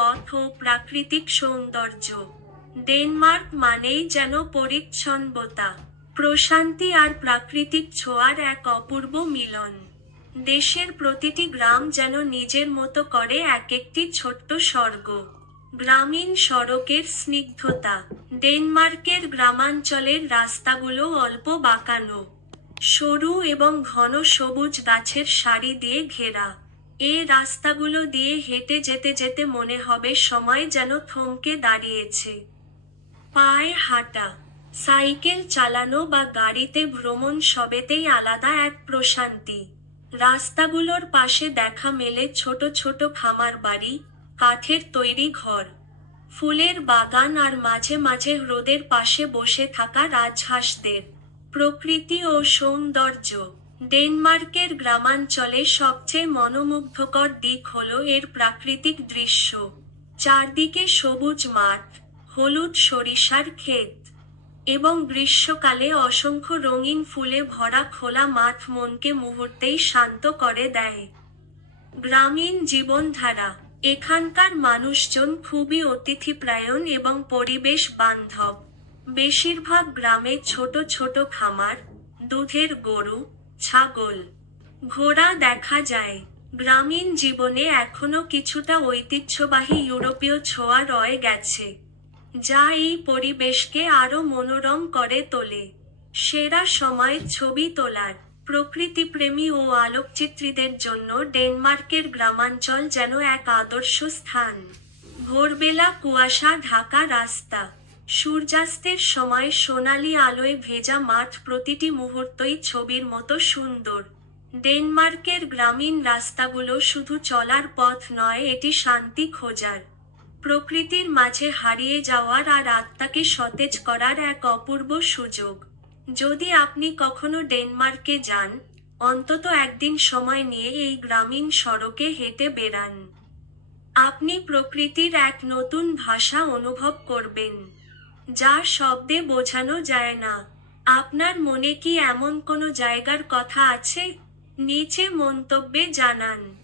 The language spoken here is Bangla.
পথ ও প্রাকৃতিক সৌন্দর্য। ডেনমার্ক মানেই যেন পরিচ্ছন্নতা, প্রশান্তি আর প্রাকৃতিক ছোঁয়ার এক অপূর্ব মিলন। দেশের প্রতিটি গ্রাম যেন নিজের মতো করে এক একটি ছোট্ট স্বর্গ। গ্রামীণ সড়কের স্নিগ্ধতা, ডেনমার্কের গ্রামাঞ্চলের রাস্তাগুলো অল্প বাঁকানো, সরু এবং ঘন সবুজ গাছের সারি দিয়ে ঘেরা। এ রাস্তাগুলো দিয়ে হেঁটে যেতে যেতে মনে হবে সময় যেন থমকে দাঁড়িয়েছে। পায়ে হাঁটা, সাইকেল চালানো বা গাড়িতে ভ্রমণ সবেতেই আলাদা এক প্রশান্তি। রাস্তাগুলোর পাশে দেখা মেলে ছোট ছোট খামার বাড়ি, কাঠের তৈরি ঘর। ফুলের বাগান আর মাঝে মাঝে হ্রদের পাশে বসে থাকা রাজহাঁসদের। প্রকৃতি ও সৌন্দর্য। ডেনমার্কের গ্রামাঞ্চলে সবচেয়ে মনোমুগ্ধকর দিক হল এর প্রাকৃতিক দৃশ্য। চারদিকে সবুজ মাঠ, হলুদ সরিষার ক্ষেত এবং গ্রীষ্মকালে অসংখ্য রঙিন ফুলে ভরা খোলা মাঠ মনকে মুহূর্তেই শান্ত করে দেয়। গ্রামীণ জীবনধারা, এখানকার মানুষজন খুবই অতিথিপ্রায়ণ এবং পরিবেশ বান্ধব। বেশিরভাগ গ্রামে ছোট ছোট খামার, দুধের গরু ছাগল। ঘোড়া দেখা যায়। গ্রামীণ জীবনে এখনও কিছুটা ঐতিহ্যবাহী ইউরোপীয় ছোঁয়া রয়ে গেছে, যা এই পরিবেশকে আরও মনোরম করে তোলে। সেরা সময় ছবি তোলার, প্রকৃতিপ্রেমী ও আলোকচিত্রীদের জন্য ডেনমার্কের গ্রামাঞ্চল যেন এক আদর্শ স্থান। ভোরবেলা কুয়াশা ঢাকা রাস্তা। সূর্যাস্তের সময় সোনালি আলোয় ভেজা মাঠ প্রতিটি মুহূর্তই ছবির মতো সুন্দর। ডেনমার্কের গ্রামীণ রাস্তাগুলো শুধু চলার পথ নয়, এটি শান্তি খোঁজার। প্রকৃতির মাঝে হারিয়ে যাওয়ার আর আত্মাকে সতেজ করার এক অপূর্ব সুযোগ। যদি আপনি কখনো ডেনমার্কে যান, অন্তত একদিন সময় নিয়ে এই গ্রামীণ সড়কে হেঁটে বেড়ান। আপনি প্রকৃতির এক নতুন ভাষা অনুভব করবেন। যা শব্দে বোঝানো যায় না। আপনার মনে কি এমন কোনো জায়গার কথা আছে? নিচে মন্তব্যে জানান।